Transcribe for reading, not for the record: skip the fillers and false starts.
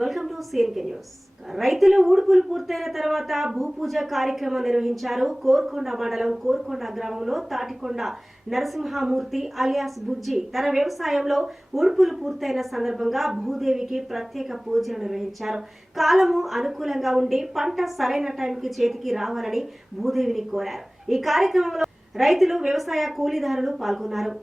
Welcome to CNK news. రైతుల ఊడుపులు పూర్తయిన తర్వాత భూపూజ కార్యక్రమం నిర్వహించారు. కోర్కొండ మండలం కోర్కొండ గ్రామంలో తాటికొండ నరసింహమూర్తి అలియాస్ బుజ్జి తన వ్యవసాయంలో ఊడుపులు పూర్తయిన సందర్భంగా భూదేవికి ప్రత్యేక పూజలు నిర్వహించారు. కాలము అనుకూలంగా ఉండి పంట సరైన టైంకి చేతికి రావాలని భూదేవిని కోరారు. ఈ కార్యక్రమంలో రైతులు, వ్యవసాయ కూలీదారులు పాల్గొన్నారు.